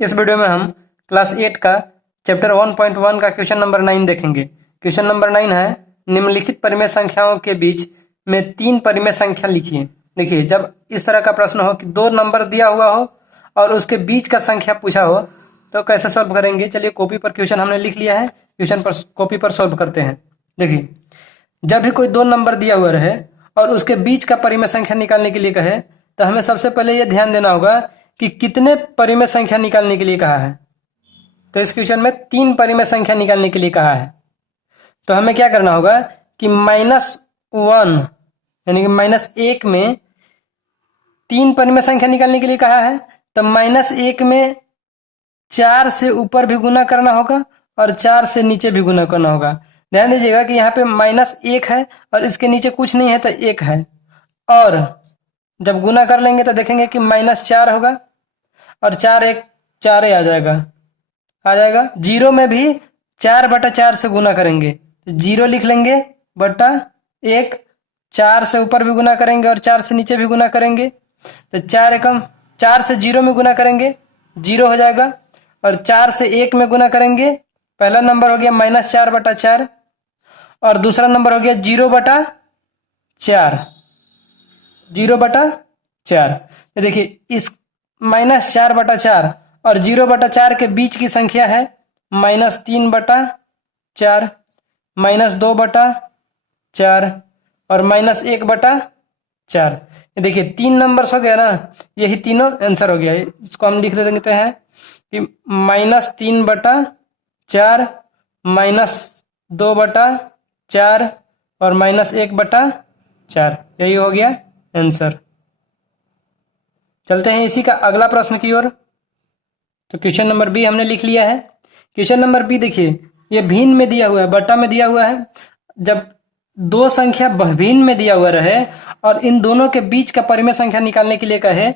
इस वीडियो में हम क्लास 8 का चैप्टर 1.1 का क्वेश्चन नंबर 9 देखेंगे। क्वेश्चन नंबर 9 है, निम्नलिखित परिमेय संख्याओं के बीच में 3 परिमेय संख्या लिखिए। देखिए, जब इस तरह का प्रश्न हो कि 2 नंबर दिया हुआ हो और उसके बीच का संख्या पूछा हो तो कैसे सॉल्व करेंगे। चलिए, कॉपी पर क्वेश्चन हमने लिख लिया है, क्वेश्चन पर कॉपी पर सॉल्व करते हैं। देखिए, जब भी कोई 2 नंबर दिया हुआ रहे और उसके बीच का परिमेय संख्या निकालने के लिए कहे तो हमें सबसे पहले यह ध्यान देना होगा कि कितने परिमेय संख्या निकालने के लिए कहा है। तो इस क्वेश्चन में 3 परिमेय संख्या निकालने के लिए कहा है। तो हमें क्या करना होगा कि -1 यानी कि -1 में 3 परिमेय संख्या निकालने के लिए कहा है, तो -1 में 4 से ऊपर भी गुना करना होगा और 4 से नीचे भी गुना करना होगा। ध्यान दीजिएगा कि यहाँ पे -1 है और इसके नीचे कुछ नहीं है तो 1 है, और जब गुना कर लेंगे तो देखेंगे कि -4 होगा और 4 1 4 आ जाएगा। 0 में भी 4/4 से गुना करेंगे तो 0 लिख लेंगे बटा 1। 4 से ऊपर भी गुना करेंगे और 4 से नीचे भी गुना करेंगे तो 4 एकम 4 से 0 में गुना करेंगे 0 हो जाएगा, और 4 से 1 में गुना करेंगे। पहला नंबर हो गया -4/4 और दूसरा नंबर हो गया 0/4। 0/4। तो देखिए, इस -4/4 और 0/4 के बीच की संख्या है -3/4, -2/4 और -1/4। ये देखिए 3 नंबर्स हो गया ना, यही तीनों आंसर हो गया। इसको हम लिख देते हैं कि -3/4, -2/4 और -1/4, यही हो गया आंसर। चलते हैं इसी का अगला प्रश्न की ओर। तो क्वेश्चन नंबर बी हमने लिख लिया है। क्वेश्चन नंबर बी देखिए, ये भिन्न में दिया हुआ है, बटा में दिया हुआ है। जब 2 संख्या भिन्न में दिया हुआ रहे और इन दोनों के बीच का परिमेय संख्या निकालने के लिए कहे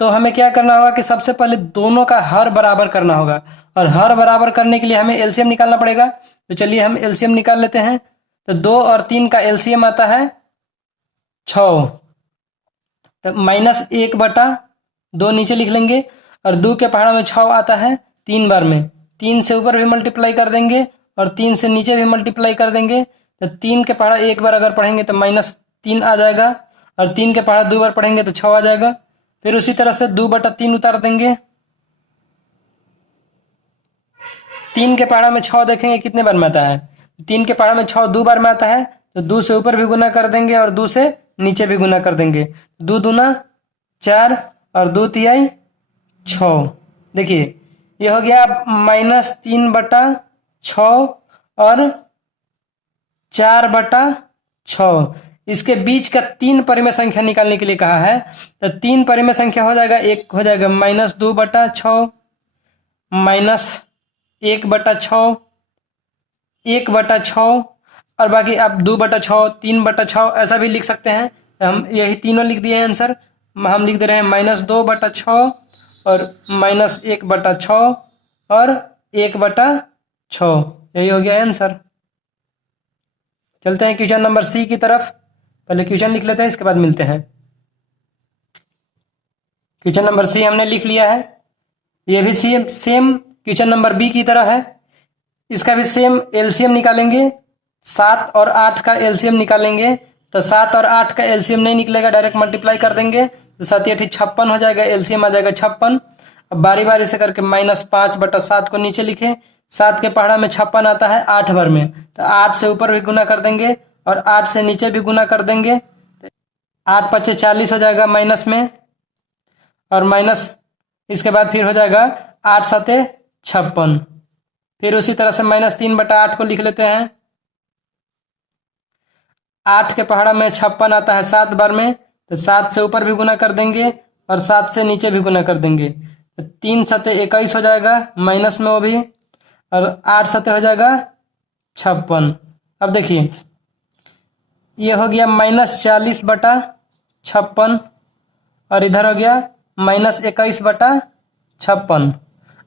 तो हमें क्या करना होगा कि सबसे पहले दोनों का हर बराबर करना होगा, और हर बराबर करने के लिए हमें एलसीएम निकालना पड़ेगा। तो चलिए हम एलसीएम निकाल लेते हैं। तो 2 और 3 का एलसीएम आता है 6, तो -1/2 नीचे लिख लेंगे, और 2 के पहाड़ा में 6 आता है 3 बार में। 3 से ऊपर भी मल्टीप्लाई कर देंगे और 3 से नीचे भी मल्टीप्लाई कर देंगे। तो 3 के पहाड़ा 1 बार अगर पढ़ेंगे तो -3 आ जाएगा, और 3 के पहाड़ा 2 बार पढ़ेंगे तो 6 आ जाएगा। फिर उसी तरह से 2/3 उतार देंगे। 3 के पहाड़ा में 6 देखेंगे कितने बार में आता है। 3 के पहाड़ा में 6 2 बार में आता है, तो 2 से ऊपर भी गुना कर देंगे और 2 से नीचे भी गुना कर देंगे। 2 दूना 4 और 2 तिहाई 6। देखिए, ये हो गया -3/6 और 4/6। इसके बीच का 3 परिमेय संख्या निकालने के लिए कहा है। तो 3 परिमेय संख्या हो जाएगा, एक हो जाएगा -2/6, -1/6, 1/6, और बाकी आप 2/6, 3/6 ऐसा भी लिख सकते हैं। हम यही तीनों लिख दिए हैं आंसर। हम लिख दे रहे हैं -2/6 और -1/6 और 1/6, यही हो गया आंसर। चलते हैं क्वेश्चन नंबर सी की तरफ। पहले क्वेश्चन लिख लेते हैं, इसके बाद मिलते हैं। क्वेश्चन नंबर सी हमने लिख लिया है। ये भी सेम क्वेश्चन नंबर बी की तरह है। इसका भी सेम एलसीएम निकालेंगे। 7 और 8 का एलसीएम निकालेंगे तो 7 और 8 का एलसीएम नहीं निकलेगा, डायरेक्ट मल्टीप्लाई कर देंगे तो 7 8 56 हो जाएगा, एलसीएम आ जाएगा 56। अब बारी बारी से करके -5/7 को नीचे लिखें। 7 के पहाड़ा में 56 आता है 8 बार में, तो 8 से ऊपर भी गुना कर देंगे और 8 से नीचे भी गुना कर देंगे। 8 5 40 हो जाएगा माइनस में, और माइनस इसके बाद फिर हो जाएगा 8 7 56। फिर उसी तरह से -3/8 को लिख लेते हैं। 8 के पहाड़ा में 56 आता है 7 बार में, तो 7 से ऊपर भी गुना कर देंगे और 7 से नीचे भी गुना कर देंगे। तो 3 7 21 हो जाएगा माइनस में वो भी, और 8 7 हो जाएगा 56। अब देखिए, ये हो गया -40/56 और इधर हो गया -21/56।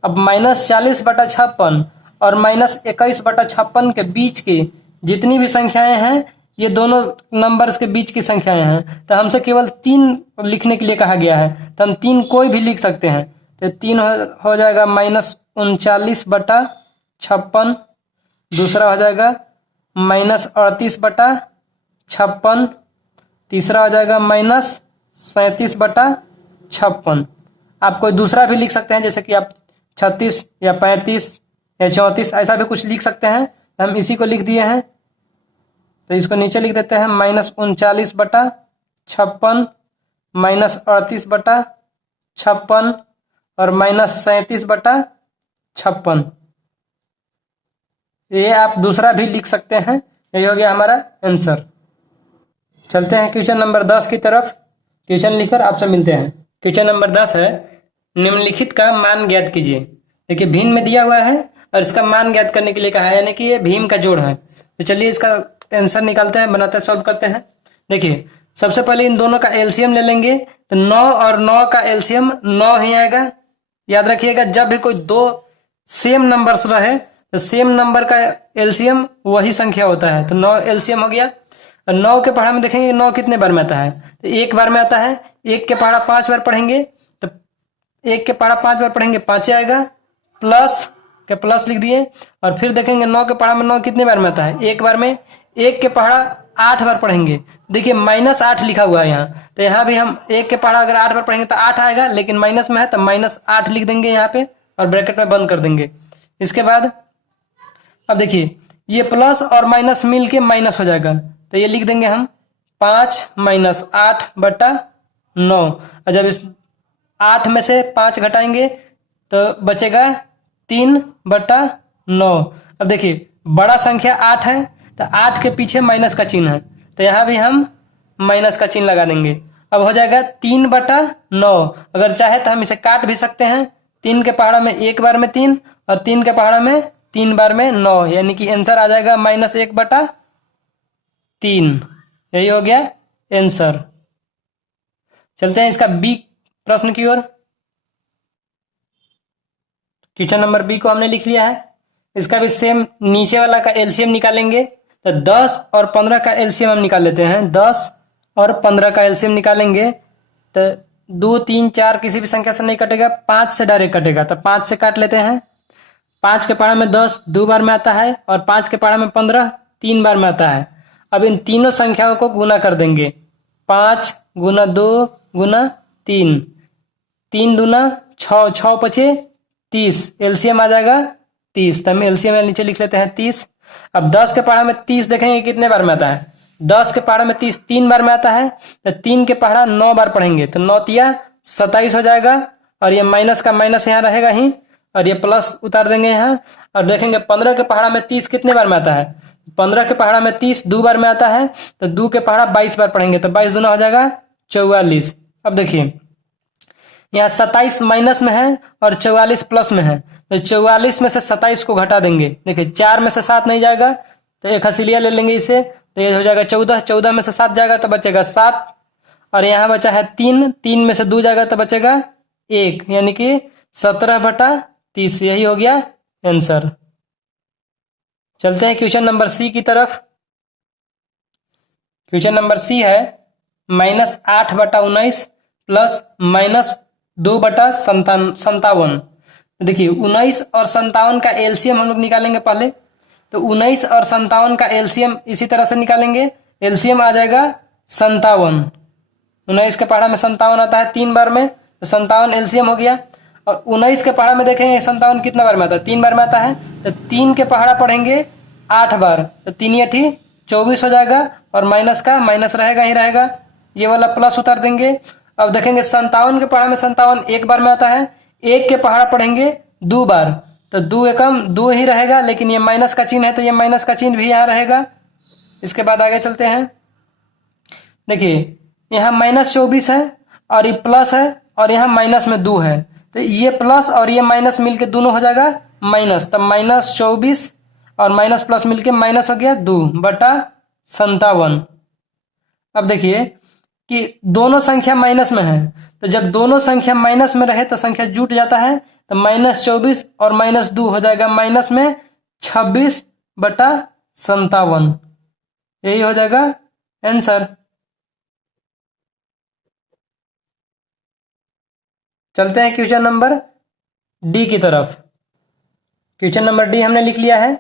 अब -40/56 और -21/56 के बीच की जितनी भी संख्याएं हैं, ये दोनों नंबर्स के बीच की संख्याएं हैं। तो हमसे केवल 3 लिखने के लिए कहा गया है, तो हम 3 कोई भी लिख सकते हैं। तो 3 हो जाएगा -39/56। दूसरा हो जाएगा -38/56। तीसरा हो जाएगा -37/56। आप कोई दूसरा भी लिख सकते हैं, जैसे कि आप 36 या 35 या 34 ऐसा भी कुछ लिख सकते हैं। हम इसी को लिख दिए हैं, तो इसको नीचे लिख देते हैं -39/56 -38/56 और -37/56। ये आप दूसरा भी लिख सकते हैं। यही हो गया हमारा आंसर। चलते हैं क्वेश्चन नंबर 10 की तरफ। क्वेश्चन लिखकर आपसे मिलते हैं। क्वेश्चन नंबर 10 है, निम्नलिखित का मान ज्ञात कीजिए। देखिए भीम में दिया हुआ है और इसका मान ज्ञात करने के लिए कहा है, यानी कि ये भीम का जोड़ है। तो चलिए इसका आंसर निकालते हैं, बनाते हैं, सॉल्व करते हैं। देखिए सबसे पहले इन दोनों का एलसीएम ले लेंगे, तो 9 और 9 का एलसीएम 9 ही आएगा। याद रखिएगा, जब भी कोई दो सेम नंबर्स रहे तो सेम नंबर का एलसीएम वही संख्या होता है। तो 9 एलसीएम हो गया। और 9 के पहाड़ा में देखेंगे 9 कितने बार में आता है, तो एक बार में आता है। एक के पहाड़ा 5 बार पढ़ेंगे, तो एक के पहाड़ा 5 बार पढ़ेंगे 5 आएगा, प्लस के प्लस लिख दिए। और फिर देखेंगे 9 के पहाड़ा में 9 कितने बार में आता है, एक बार में। एक के पहाड़ा 8 बार पढ़ेंगे, देखिए -8 लिखा हुआ है यहाँ, तो यहाँ भी हम एक के पहाड़ा अगर 8 बार पढ़ेंगे तो 8 आएगा, लेकिन माइनस में है तो -8 लिख देंगे यहाँ पे और ब्रैकेट में बंद कर देंगे। इसके बाद अब देखिए ये प्लस और माइनस मिल के माइनस हो जाएगा, तो ये लिख देंगे हम 5 - 8/9। और जब इस 8 में से 5 घटाएंगे तो बचेगा 3/9। अब देखिए बड़ा संख्या 8 है, तो 8 के पीछे माइनस का चिन्ह है, तो यहाँ भी हम माइनस का चिन्ह लगा देंगे। अब हो जाएगा 3/9। अगर चाहे तो हम इसे काट भी सकते हैं। 3 के पहाड़ा में एक बार में 3 और 3 के पहाड़ा में 3 बार में 9, यानी कि आंसर आ जाएगा -1/3। यही हो गया आंसर। चलते हैं इसका बी प्रश्न की ओर। क्वेश्चन नंबर बी को हमने लिख लिया है। इसका भी सेम नीचे वाला का एलसीएम निकालेंगे, तो 10 और 15 का एलसीएम हम निकाल लेते हैं। 10 और 15 का एलसीएम निकालेंगे तो 2 3 4 किसी भी संख्या से नहीं कटेगा, 5 से डायरेक्ट कटेगा, तो 5 से काट लेते हैं। 5 के पहाड़ा में 10 2 बार में आता है और 5 के पहाड़ा में 15 3 बार में आता है। अब इन तीनों संख्याओं को गुना कर देंगे, 5 × 2 × 3, 3 दूना 6, 6 पचे 30, एलसीएम आ जाएगा 30। तो हम एलसीएम नीचे लिख लेते हैं 30। अब 10 के पहाड़ा में 30 देखेंगे कितने बार में आता है, 10 के पहाड़ा में 30 3 बार में आता है, तो 3 के पहाड़ा 9 बार पढ़ेंगे, तो 9 तिया 27 हो जाएगा। और ये माइनस का माइनस यहाँ रहेगा ही, और ये प्लस उतार देंगे यहाँ। और देखेंगे 15 के पहाड़ा में 30 कितने बार में आता है, 15 के पहाड़ा में 30 2 बार में आता है, तो 2 के पहाड़ा 22 बार पढ़ेंगे, तो 22 दूना हो जाएगा 44। अब देखिए यहाँ 27 माइनस में है और 44 प्लस में है, तो 44 में से 27 को घटा देंगे। देखिए 4 में से 7 नहीं जाएगा, तो एक हसीलिया ले लेंगे इसे, तो ये हो जाएगा 14। 14 में से 7 जाएगा तो बचेगा 7, और यहाँ बचा है 3, 3 में से 2 जाएगा तो बचेगा 1, यानी कि 17/30। यही हो गया आंसर। चलते हैं क्वेश्चन नंबर सी की तरफ। क्वेश्चन नंबर सी है -8/19 प्लस -2/57। देखिए 19 और 57 का एलसीएम हम लोग निकालेंगे पहले, तो 19 और 57 का एलसीएम इसी तरह से निकालेंगे। एलसीएम आ जाएगा 57। 19 के पहाड़ा में 57 आता है 3 बार में, तो 57 एलसीएम हो गया। और 19 के पहाड़ा में देखेंगे 57 कितना बार में आता है, 3 बार में आता है, तो 3 के पहाड़ा पढ़ेंगे 8 बार, तो 3 8 24 हो जाएगा। और माइनस का माइनस रहेगा ही रहेगा, ये वाला प्लस उतार देंगे। अब देखेंगे 57 के पहाड़ा में 57 एक बार में आता है, एक के पहाड़ा पढ़ेंगे 2 बार, तो 2 एकम 2 ही रहेगा, लेकिन ये माइनस का चिन्ह है तो ये माइनस का चिन्ह भी यहाँ रहेगा। इसके बाद आगे चलते हैं। देखिए यहाँ -24 है और ये प्लस है, और यहाँ माइनस में 2 है, तो ये प्लस और ये माइनस मिलके दोनों हो जाएगा माइनस, तब -24 और माइनस प्लस मिलके माइनस हो गया 2/57। अब देखिए कि दोनों संख्या माइनस में है, तो जब दोनों संख्या माइनस में रहे तो संख्या जुट जाता है, तो -24 और -2 हो जाएगा माइनस में 26/57। यही हो जाएगा आंसर। चलते हैं क्वेश्चन नंबर डी की तरफ। क्वेश्चन नंबर डी हमने लिख लिया है।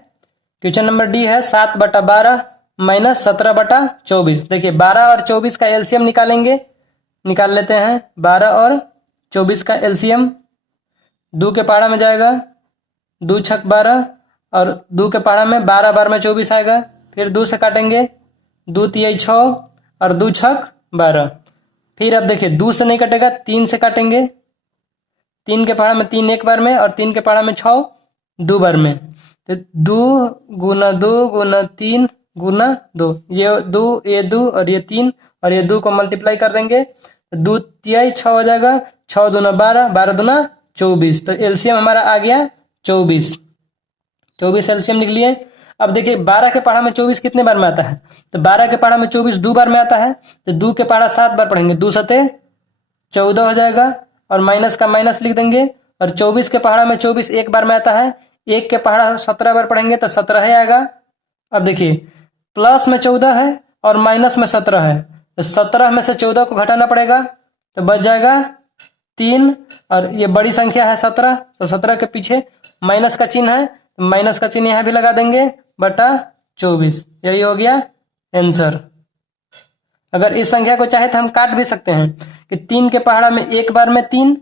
क्वेश्चन नंबर डी है 7/12 माइनस 17/24। देखिए 12 और 24 का एलसीएम निकालेंगे, निकाल लेते हैं। 12 और 24 का एलसीएम 2 के पहाड़ा में जाएगा, 2 छक 12 और 2 के पहाड़ा में 12 बार में 24 आएगा। फिर 2 से काटेंगे, 2 तिहाई 6 और 2 छक 12। फिर अब देखिए 2 से नहीं कटेगा, 3 से काटेंगे। 3 के पहाड़ा में 3 एक बार में और 3 के पहाड़ा में 6 2 बार में। तो 2 गुना 2 गुना 3 गुना 2, ये 2 ये 2 और ये 3 और ये 2 को मल्टीप्लाई कर देंगे। 2 तिहाई 6 हो जाएगा, 6 दूना 12, 12 दूना 24। तो एलसीएम हमारा आ गया 24। 24 एलसीएम निकलिए। अब देखिए 12 के पहाड़ा में 24 कितने बार में आता है? तो 12 के पहाड़ा में 24 2 बार में आता है। तो 2 के पहाड़ा 7 बार पढ़ेंगे, 2 सते 14 हो जाएगा और माइनस का माइनस लिख देंगे। और 24 के पहाड़ा में 24 एक बार में आता है, 1 के पहाड़ा 17 बार पढ़ेंगे तो 17 ही आएगा। अब देखिए प्लस में 14 है और माइनस में 17 है, तो 17 में से 14 को घटाना पड़ेगा, तो बच जाएगा 3। और ये बड़ी संख्या है 17, तो 17 के पीछे माइनस का चिन्ह है, तो माइनस का चिन्ह यहाँ भी लगा देंगे बटा 24। यही हो गया आंसर। अगर इस संख्या को चाहे तो हम काट भी सकते हैं कि 3 के पहाड़ा में 1 बार में 3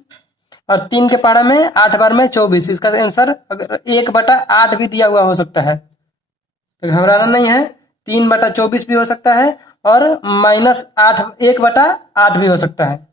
और 3 के पहाड़ा में 8 बार में 24। इसका आंसर अगर 1/8 भी दिया हुआ हो सकता है, तो घबराना नहीं है। 3/24 भी हो सकता है और -8 1/8 भी हो सकता है।